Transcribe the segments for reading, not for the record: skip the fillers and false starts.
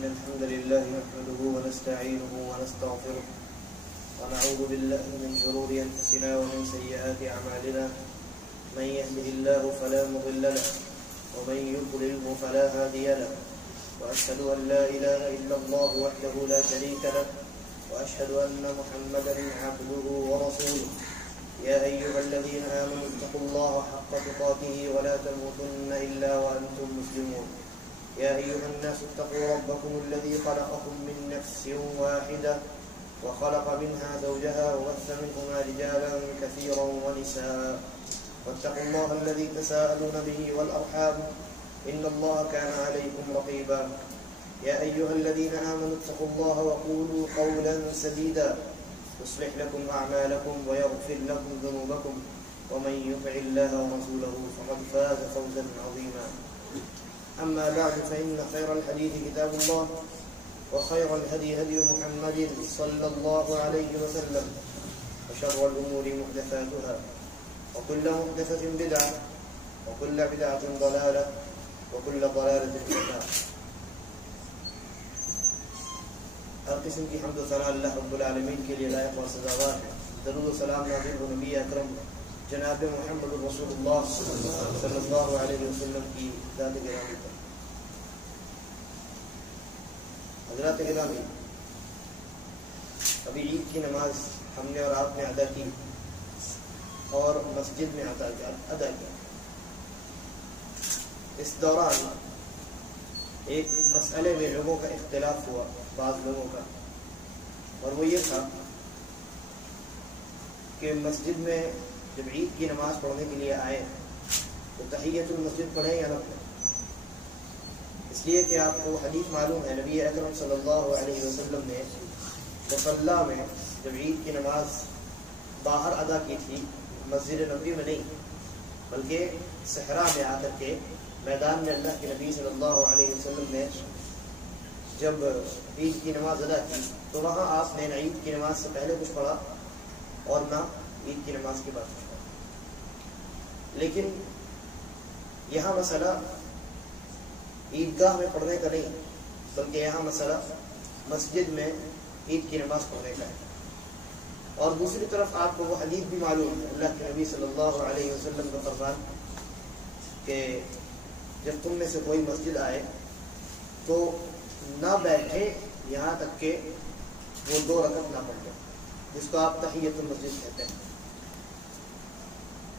إن الحمد لله نحمده ونستعينه ونستغفره ونعوذ بالله من شرور أنفسنا ومن سيئات أعمالنا من يهده الله فلا مضل له ومن يضلله فلا هادي له وأشهد أن لا إله إلا الله وحده لا شريك له وأشهد أن محمدا عبده ورسوله يا أيها الذين آمنوا اتقوا الله حق تقاته ولا تموتن إلا وأنتم مسلمون يا أيها الناس اتقوا ربكم الذي خلقكم من نفس واحدة وخلق منها زوجها وبث منهما رجالا كثيرا ونساء واتقوا الله الذي تساءلون به والأرحام إن الله كان عليكم رقيبا يا أيها الذين آمنوا اتقوا الله وقولوا قولا سديدا يصلح لكم أعمالكم ويغفر لكم ذنوبكم ومن يطع الله ورسوله فقد فاز فوزا عظيما أما بعد فإن خير الحديث كتاب الله وخير الهدي هدي محمد صلى الله عليه وسلم وشر الأمور محدثاتها وكل محدثة بدعة وكل بدعة ضلالة وكل ضلالة في النار. ہر قسم کی حمد و ثنا اللہ رب العالمین کے لیے لائق اور سزاوار ہے. درود و سلام نازل ہو نبی اکرم جناب محمد رسول اللہ صلی اللہ علیہ وسلم کی ذات گرامی پر. حضرات گرامی، ابھی عید کی نماز ہم نے اور آپ نے ادا کی اور مسجد میں ادا کیا. اس دوران ایک مسئلے میں لوگوں کا اختلاف ہوا، بعض لوگوں کا، اور وہ یہ تھا کہ مسجد میں جب عید کی نماز پڑھنے کے لیے آئے تو تحیۃ المسجد پڑھیں یا نہ پڑھیں. اس لیے کہ آپ کو حدیث معلوم ہے، نبی اکرم صلی اللہ علیہ وسلم نے مصلی میں جب عید کی نماز باہر ادا کی تھی، مسجد نبوی میں نہیں بلکہ صحرا میں آ کر کے میدان میں اللہ کے نبی صلی اللہ علیہ وسلم نے جب عید کی نماز ادا کی تو وہاں آپ نے نہ عید کی نماز سے پہلے کچھ پڑھا اور نہ عید کی نماز کے بعد کچھ پڑھا. لیکن یہاں مسئلہ عیدگاہ میں پڑھنے کا نہیں بلکہ یہاں مسئلہ مسجد میں عید کی نماز پڑھنے کا ہے. اور دوسری طرف آپ کو وہ حدیث بھی معلوم ہے، اللہ کے نبی صلی اللہ علیہ وسلم کا فرمان کہ جب تم میں سے کوئی مسجد آئے تو نہ بیٹھے یہاں تک کہ وہ 2 رکعت نہ پڑھ لیں، جس کو آپ تحیۃ المسجد کہتے ہیں.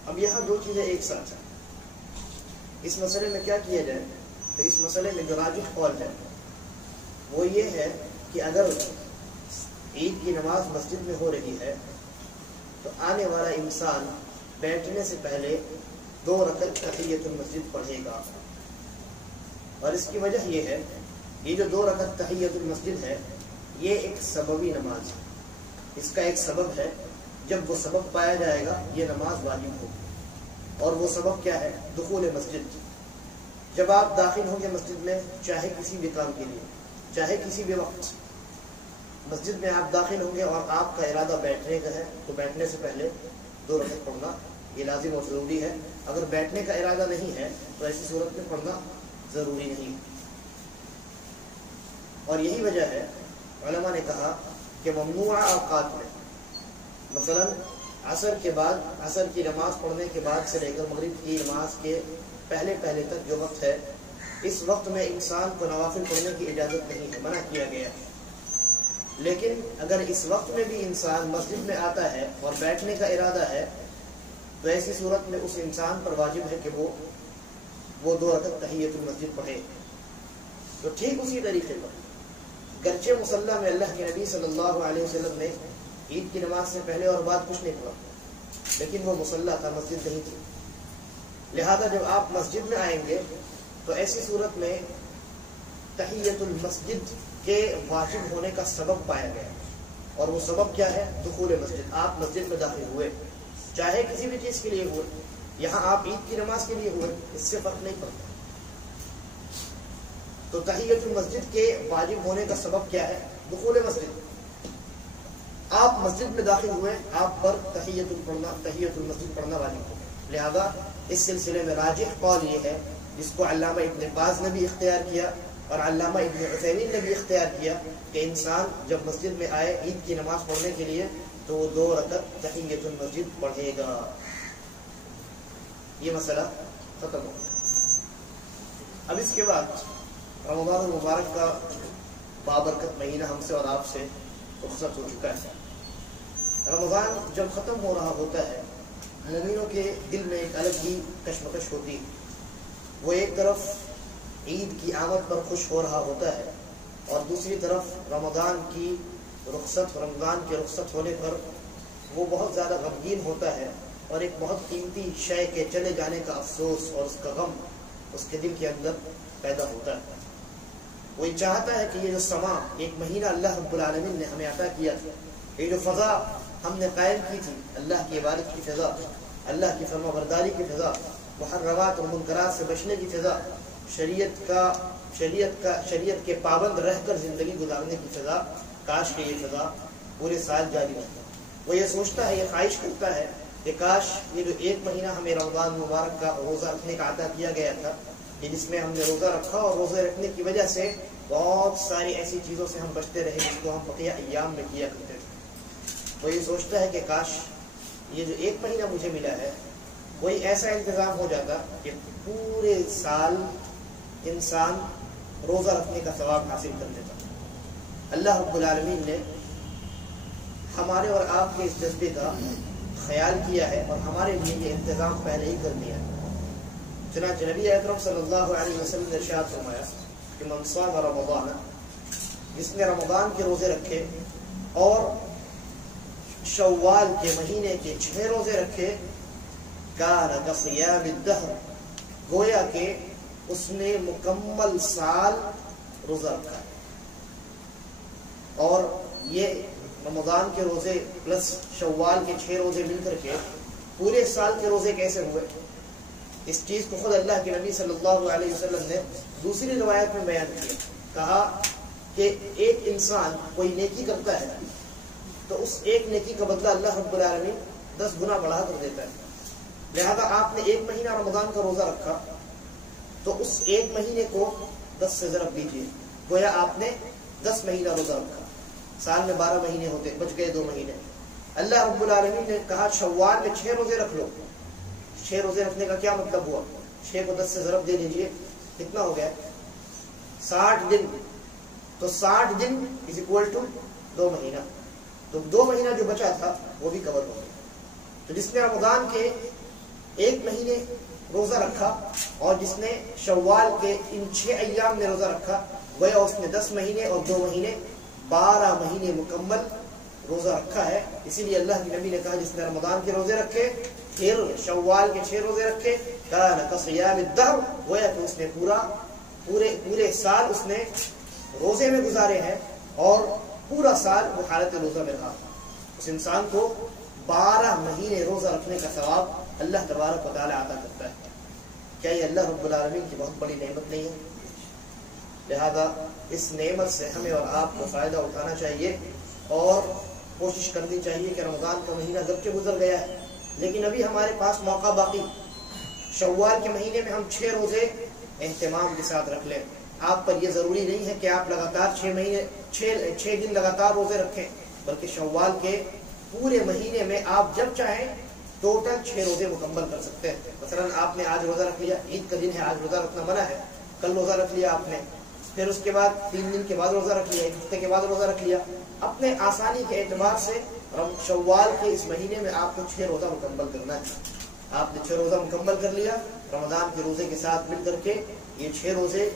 اب یہاں 2 چیزیں ایک ساتھ ہیں. اس مسئلے میں کیا کیا جائے؟ تو اس مسئلے میں جو راجح قول ہے وہ یہ ہے کہ اگر عید کی نماز مسجد میں ہو رہی ہے تو آنے والا انسان بیٹھنے سے پہلے 2 رکعت تحیۃ المسجد پڑھے گا. اور اس کی وجہ یہ ہے، یہ جو 2 رکعت تحیۃ المسجد ہے یہ ایک سببی نماز ہے. اس کا ایک سبب ہے، جب وہ سبب پایا جائے گا یہ نماز واجب ہوگی. اور وہ سبب کیا ہے؟ دخول مسجد. جب آپ داخل ہوں گے مسجد میں، چاہے کسی بھی کام کے لیے، چاہے کسی بھی وقت، مسجد میں آپ داخل ہوں گے اور آپ کا ارادہ بیٹھنے کا ہے تو بیٹھنے سے پہلے 2 رکعت پڑھنا یہ لازم اور ضروری ہے. اگر بیٹھنے کا ارادہ نہیں ہے تو ایسی صورت میں پڑھنا ضروری نہیں. اور یہی وجہ ہے علماء نے کہا کہ ممنوع اوقات میں، مثلا عصر کے بعد، عصر کی نماز پڑھنے کے بعد سے لے کر مغرب کی نماز کے پہلے تک جو وقت ہے، اس وقت میں انسان کو نوافل پڑھنے کی اجازت نہیں ہے، منع کیا گیا ہے. لیکن اگر اس وقت میں بھی انسان مسجد میں آتا ہے اور بیٹھنے کا ارادہ ہے تو ایسی صورت میں اس انسان پر واجب ہے کہ وہ 2 رکعت تحیۃ المسجد پڑھے. تو ٹھیک اسی طریقے پر گرچہ مصلی میں اللہ کے نبی صلی اللہ علیہ وسلم نے عید کی نماز سے پہلے اور بعد کچھ نہیں پڑھا، لیکن وہ مصلی تھا، مسجد نہیں تھی. لہذا جب آپ مسجد میں آئیں گے تو ایسی صورت میں تحیۃ المسجد کے واجب ہونے کا سبب پایا گیا. اور وہ سبب کیا ہے؟ دخول مسجد. آپ مسجد میں داخل ہوئے، چاہے کسی بھی چیز کے لیے ہوئے، یہاں آپ عید کی نماز کے لیے ہوئے، اس سے فرق نہیں پڑتا. تو تحیۃ المسجد کے واجب ہونے کا سبب کیا ہے؟ دخول مسجد. آپ مسجد میں داخل ہوئے، آپ پر تحیۃ المسجد پڑھنا واجب ہو. لہذا اس سلسلے میں راجح قول یہ ہے، جس کو علامہ ابن باز نے بھی اختیار کیا اور علامہ ابن عثیمین نے بھی اختیار کیا کہ انسان جب مسجد میں آئے عید کی نماز پڑھنے کے لیے تو وہ 2 رکعت تحیۃ المسجد پڑھے گا. یہ مسئلہ ختم ہو گیا. اب اس کے بعد رمضان المبارک کا بابرکت مہینہ ہم سے اور آپ سے رخصت ہو چکا ہے. رمضان جب ختم ہو رہا ہوتا ہے مومنوں کے دل میں ایک الگ ہی کشمکش ہوتی ہے. وہ ایک طرف عید کی آمد پر خوش ہو رہا ہوتا ہے اور دوسری طرف رمضان کے رخصت ہونے پر وہ بہت زیادہ غمگین ہوتا ہے اور ایک بہت قیمتی شے کے چلے جانے کا افسوس اور اس کا غم اس کے دل کے اندر پیدا ہوتا ہے. وہ چاہتا ہے کہ یہ جو سما ایک مہینہ اللہ رب العالمین نے ہمیں عطا کیا تھا, یہ جو فضا ہم نے قائم کی تھی, اللہ کی عبادت کی فضا, اللہ کی فرما برداری کی فضا, محرمات اور منکرات سے بچنے کی فضا, شریعت کے پابند رہ کر زندگی گزارنے کی فضا, کاش کہ یہ فضا پورے سال جاری رہتا. وہ یہ سوچتا ہے, یہ خواہش کرتا ہے کہ کاش یہ جو 1 مہینہ ہمیں رمضان مبارک کا روزہ رکھنے کا عطا کیا گیا تھا, کہ جس میں ہم نے روزہ رکھا اور روزے رکھنے کی وجہ سے بہت ساری ایسی چیزوں سے ہم بچتے رہے جس کو ہم بقیہ ایام میں کیا کرتے تھے. وہ یہ سوچتا ہے کہ کاش یہ جو 1 مہینہ مجھے ملا ہے وہی ایسا انتظام ہو جاتا کہ پورے سال انسان روزہ رکھنے کا ثواب حاصل کر لیتا. اللہ رب العالمین نے ہمارے اور آپ کے اس جذبے کا خیال کیا ہے اور ہمارے لیے یہ انتظام پہلے ہی کر دیا ہے. چنانچہ نبی اکرم صلی اللہ علیہ وسلم نے ارشاد فرمایا کہ من صام رمضان, جس نے رمضان کے روزے رکھے اور شوال کے مہینے کے 6 روزے رکھے, کان کصیام الدہر, گویا کہ اس نے مکمل سال روزہ رکھا ہے. اور یہ رمضان کے روزے پلس شوال کے 6 روزے مل کر کے پورے سال کے روزے کیسے ہوئے, اس چیز کو خود اللہ کے نبی صلی اللہ علیہ وسلم نے دوسری روایت میں بیان کیا. کہا کہ ایک انسان کوئی نیکی کرتا ہے تو اس ایک نیکی کا بدلہ اللہ رب العالمین 10 گنا بڑھا کر دیتا ہے. لہذا آپ نے 1 مہینہ رمضان کا روزہ رکھا تو اس 1 مہینے کو 10 سے ضرب دیجیے, گویا آپ نے 10 مہینہ روزہ رکھا. سال میں 12 مہینے ہوتے, بچ گئے 2 مہینے. اللہ رب العالمین نے کہا شوال میں 6 روزے رکھ لو. 6 روزے رکھنے کا کیا مطلب ہوا, 6 کو 10 سے ضرب دے دیجیے, کتنا ہو گیا 60 دن. تو 60 دن از اکول ٹو 2 مہینہ. تو 2 مہینہ جو بچا تھا وہ بھی کور ہو گیا. تو جس نے رمضان کے 1 مہینے روزہ رکھا اور جس نے شوال کے ان 6 ایام میں روزہ رکھا, گویا اس نے 10 مہینے اور 2 مہینے 12 مہینے مکمل روزہ رکھا ہے. اسی لیے اللہ کے نبی نے کہا جس نے رمضان کے روزے رکھے پھر شوال کے 6 روزے رکھے, کان کصیام الدہر, گویا کہ اس نے پورے سال اس نے روزے میں گزارے ہیں اور پورا سال وہ حالت روزہ میں رہا. اس انسان کو 12 مہینے روزہ رکھنے کا ثواب اللہ تبارک و تعالی عطا کرتا ہے. کیا یہ اللہ رب العالمین کی بہت بڑی نعمت نہیں ہے؟ لہذا اس نعمت سے ہمیں اور آپ کو فائدہ اٹھانا چاہیے اور کوشش کرنی چاہیے کہ رمضان کا مہینہ گرچہ گزر گیا ہے لیکن ابھی ہمارے پاس موقع باقی. شوال کے مہینے میں ہم 6 روزے اہتمام کے ساتھ رکھ لیں. آپ پر یہ ضروری نہیں ہے کہ آپ لگاتار 6 دن لگاتار روزے رکھیں, بلکہ شوال کے پورے مہینے میں آپ جب چاہیں ٹوٹل 6 روزے مکمل کر سکتے ہیں. مثلا آپ نے آج روزہ رکھ لیا, عید کا دن ہے, آج روزہ رکھنا منع ہے, کل روزہ رکھ لیا آپ نے, پھر اس کے بعد 3 دن کے بعد روزہ رکھ لیا, 1 ہفتے کے بعد روزہ رکھ لیا. اپنے آسانی کے اعتبار سے شوال کے اس مہینے میں آپ کو 6 روزہ مکمل کرنا ہے. آپ نے 6 روزہ مکمل کر لیا, رمضان کے روزے کے ساتھ مل کر کے یہ 6 روزے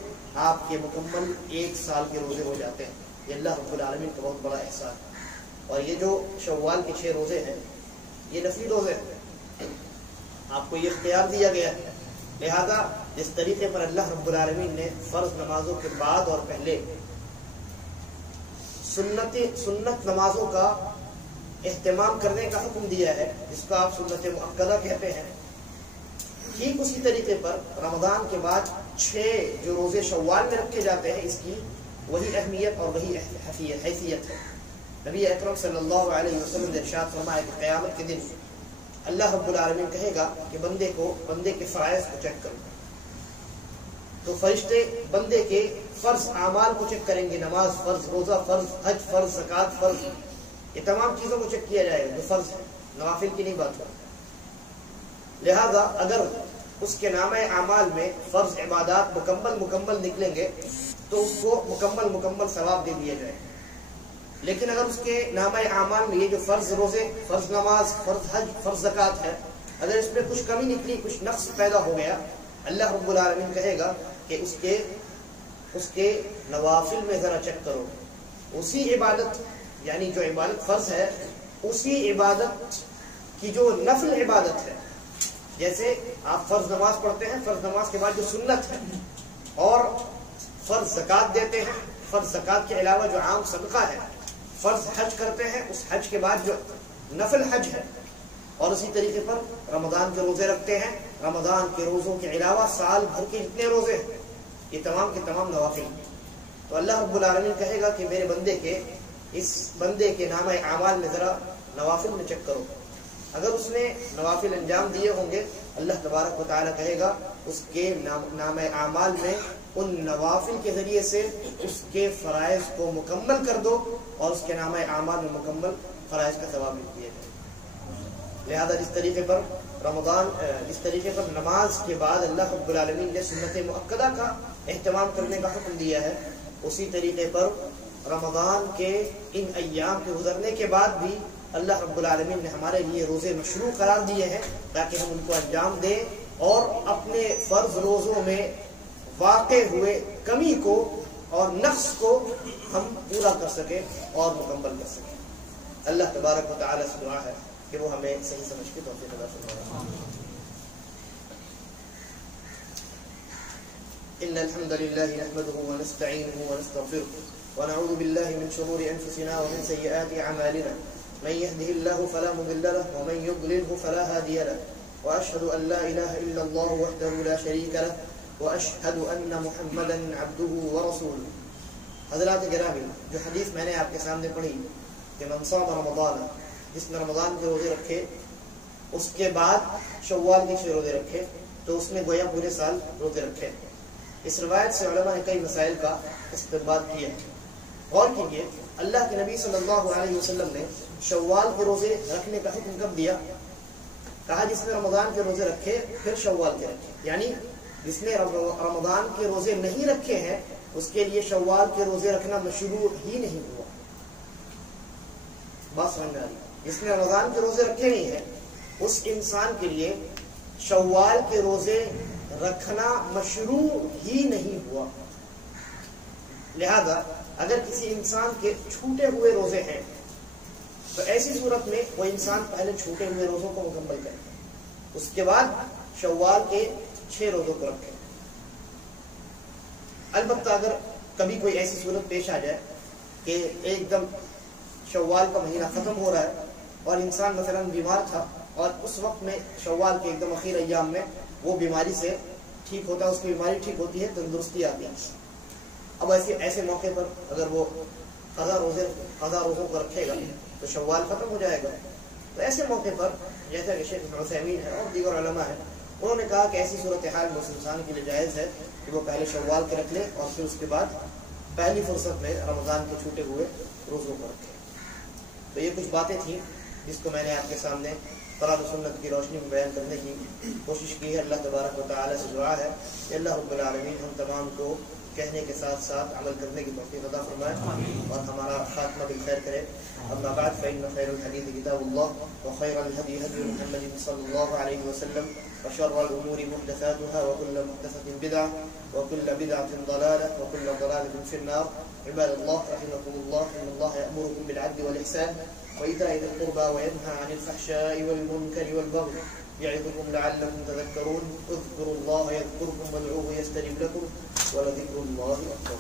آپ کے مکمل 1 سال کے روزے ہو جاتے ہیں. یہ اللہ رب العالمین کا بہت بڑا احسان ہے. اور یہ جو شوال کے 6 روزے ہیں یہ نفلی روزے ہیں, آپ کو یہ اختیار دیا گیا ہے. لہذا جس طریقے پر اللہ رب العالمین نے فرض نمازوں کے بعد اور پہلے سنت نمازوں کا اہتمام کرنے کا حکم دیا ہے جس کو آپ سنت مؤکدہ کہتے ہیں, ٹھیک اسی طریقے پر رمضان کے بعد 6 جو روزے شوال میں رکھے جاتے ہیں اس کی وہی اہمیت اور وہی حیثیت ہے. نبی اکرم صلی اللہ علیہ وسلم نے ارشاد فرمایا کہ قیامت کے دن اللہ رب العالمین کہے گا کہ بندے کے فرائض کو چیک کرو. تو فرشتے بندے کے فرض اعمال کو چیک کریں گے، نماز فرض، روزہ فرض، حج فرض، زکوٰۃ فرض، یہ تمام چیزوں کو چیک کیا جائے گا جو فرض ہے، نوافل کی نہیں بات کریں۔ لہذا اگر اس کے نامہ اعمال میں فرض عبادات مکمل نکلیں گے تو اس کو مکمل ثواب دے دیا جائے گا۔ لیکن اگر اس کے نامہ اعمال میں یہ جو فرض روزے، فرض نماز، فرض حج، فرض زکوٰۃ ہے، اگر اس میں کچھ کمی نکلی، کچھ نقص پیدا ہو گیا، اللہ رب العالمین کہے گا کہ اس کے نوافل میں ذرا چیک کرو، اسی عبادت یعنی جو عبادت فرض ہے اسی عبادت کی جو نفل عبادت ہے، جیسے آپ فرض نماز پڑھتے ہیں، فرض نماز کے بعد جو سنت ہے، اور فرض زکوٰۃ دیتے ہیں، فرض زکوٰۃ کے علاوہ جو عام صدقہ ہے، فرض حج کرتے ہیں، اس حج کے بعد جو نفل حج ہے، اور اسی طریقے پر رمضان کے روزے رکھتے ہیں، رمضان کے روزوں کے علاوہ سال بھر کے جتنے روزے ہیں یہ تمام کے تمام نوافل۔ تو اللہ رب العالمین کہے گا کہ میرے بندے کے نامہ اعمال میں ذرا نوافل میں چیک کرو۔ اگر اس نے نوافل انجام دیے ہوں گے، اللہ تبارک و تعالیٰ کہے گا اس کے نامہ اعمال میں ان نوافل کے ذریعے سے اس کے فرائض کو مکمل کر دو، اور اس کے نامہ اعمال میں مکمل فرائض کا ثواب لکھ دیا جائے۔ لہذا جس طریقے پر نماز کے بعد اللہ رب العالمین نے سنت مؤکدہ کا اہتمام کرنے کا حکم دیا ہے، اسی طریقے پر رمضان کے ان ایام کے گزرنے کے بعد بھی اللہ رب العالمین نے ہمارے لیے روزے مشروع قرار دیے ہیں تاکہ ہم ان کو انجام دیں اور اپنے فرض روزوں میں واقع ہوئے کمی کو اور نقص کو ہم پورا کر سکیں اور مکمل کر سکیں۔ اللہ تبارک و تعالی سے دعا ہے کہ وہ ہمیں صحیح سمجھ کے توفیق عطا فرمائے۔ ان الحمد لله نحمده ونستعينه ونستغفره ونعوذ بالله من شرور انفسنا ومن سيئات اعمالنا، من يهده الله فلا مضل له ومن يضلل فلا هادي له، واشهد ان لا اله الا الله وحده لا شريك له واشهد ان محمدا عبده ورسوله۔ حضرات گرامی، جو حدیث میں نے آپ کے سامنے پڑھی کہ من صام رمضان، جس نے رمضان کے روزے رکھے اس کے بعد شوال کے 6 روزے رکھے تو اس نے گویا پورے سال روزے رکھے۔ اس روایت سے علماء نے کئی مسائل کا استنباط کیا ہے۔ غور کیجیے، اللہ کے نبی صلی اللہ علیہ وسلم نے شوال کے روزے رکھنے کا حکم کب دیا؟ کہا جس نے رمضان کے روزے رکھے پھر شوال کے رکھے، یعنی جس نے رمضان کے روزے نہیں رکھے ہیں اس کے لیے شوال کے روزے رکھنا مشروع ہی نہیں ہوا۔ بات سمجھ میں آ رہی؟ جس نے رمضان کے روزے رکھے نہیں ہیں اس انسان کے لیے شوال کے روزے رکھنا مشروع ہی نہیں ہوا۔ لہذا اگر کسی انسان کے چھوٹے ہوئے روزے ہیں تو ایسی صورت میں وہ انسان پہلے چھوٹے ہوئے روزوں کو مکمل کرے، اس کے بعد شوال کے 6 روزوں کو رکھے۔ البتہ اگر کبھی کوئی ایسی صورت پیش آ جائے کہ ایک دم شوال کا مہینہ ختم ہو رہا ہے اور انسان مثلا بیمار تھا اور اس وقت میں شوال کے ایک دم اخیر ایام میں وہ بیماری سے ٹھیک ہوتا ہے، اس کی بیماری ٹھیک ہوتی ہے، تندرستی آتی ہے، اب ایسے موقع پر اگر وہ قضا روزوں کو رکھے گا تو شوال ختم ہو جائے گا۔ تو ایسے موقع پر جیسا کہ شیخ ابن عثیمین ہے اور دیگر علماء ہیں، انہوں نے کہا کہ ایسی صورتحال میں اس انسان کے لیے جائز ہے کہ وہ پہلے شوال کے رکھ لے اور پھر اس کے بعد پہلی فرصت میں رمضان کے چھوٹے ہوئے روزوں کو رکھے۔ تو یہ کچھ باتیں تھیں جس کو میں نے آپ کے سامنے قرآن و سنت کی روشنی میں بیان کرنے کی کوشش کی ہے۔ اللہ تبارک و تعالی سے دعا ہے کہ اللہ رب العالمین ہم تمام کو کہنے کے ساتھ ساتھ عمل کرنے کی توفیق عطا فرمائے اور ہمارا خاتمہ بالخیر کرے۔ اما بعد فإن خير الحديث كتاب الله وخير الهدي هدي محمد صلى الله عليه وسلم وشر الأمور محدثاتها وكل محدثة بدعة وكل بدعة ضلالة وكل ضلالة في النار۔ عباد الله رحمكم الله، إن الله يأمركم بالعدل والإحسان وإيتاء ذي القربى وينهى عن الفحشاء والمنكر والبغي يعظكم لعلكم تذكرون۔ اذكروا الله يذكركم وادعوه يستجب لكم ولذكر الله أكبر۔